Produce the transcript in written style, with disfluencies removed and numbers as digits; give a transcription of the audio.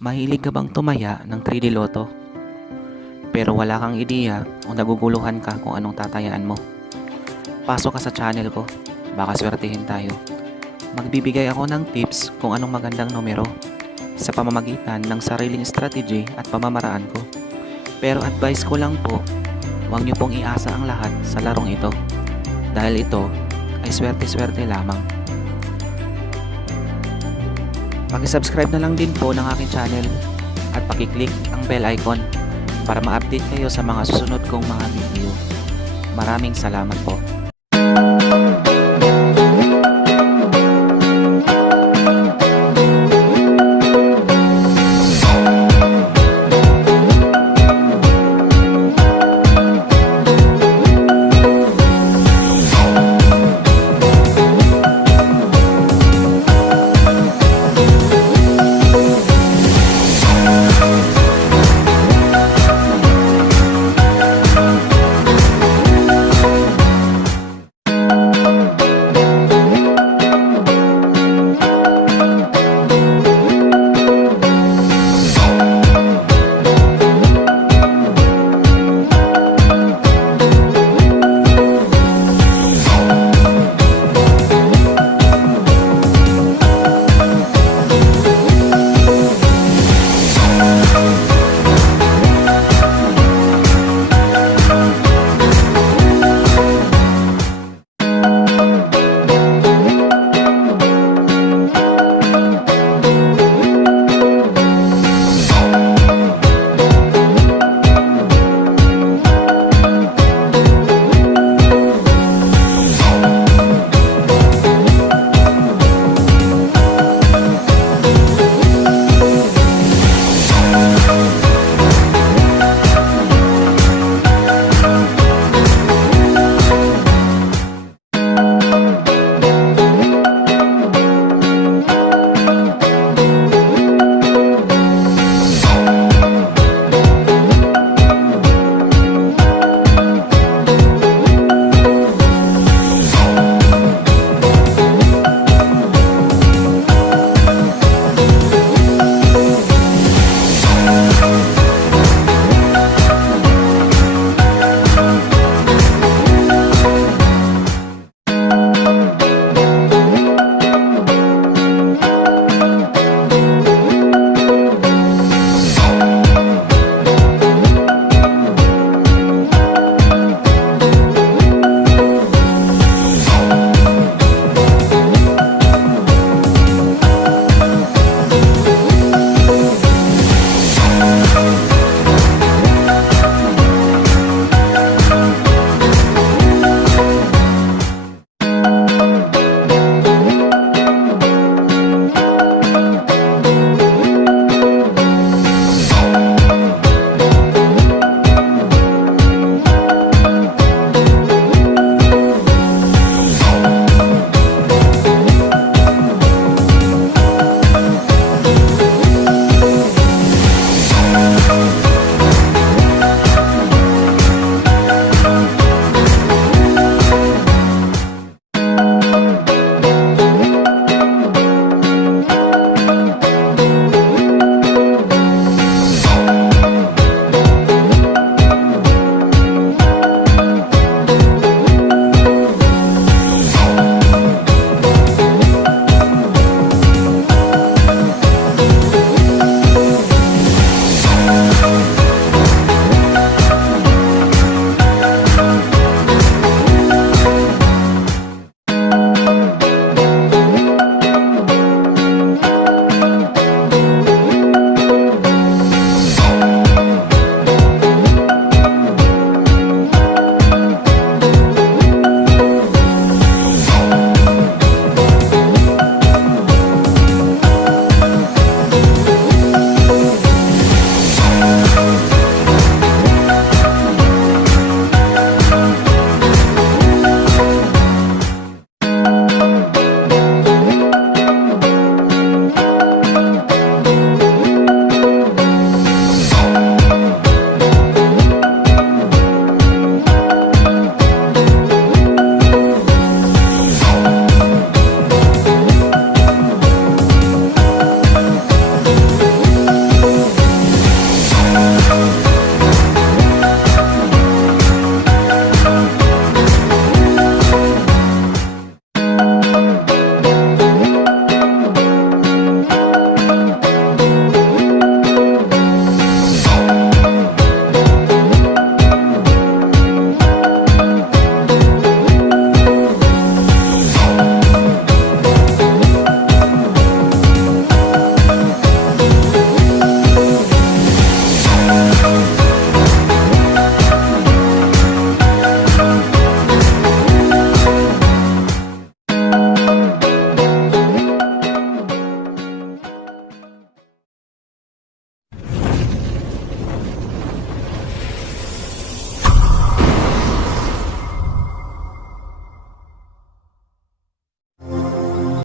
Mahilig ka bang tumaya ng 3D Lotto? Pero wala kang ideya o naguguluhan ka kung anong tatayaan mo? Pasok ka sa channel ko, baka swertihin tayo. Magbibigay ako ng tips kung anong magandang numero sa pamamagitan ng sariling strategy at pamamaraan ko. Pero advice ko lang po, huwag niyo pong iasa ang lahat sa larong ito dahil ito ay swerte-swerte lamang. Paki-subscribe na lang din po ng aking channel at paki-click ang bell icon para ma-update kayo sa mga susunod kong mga video. Maraming salamat po.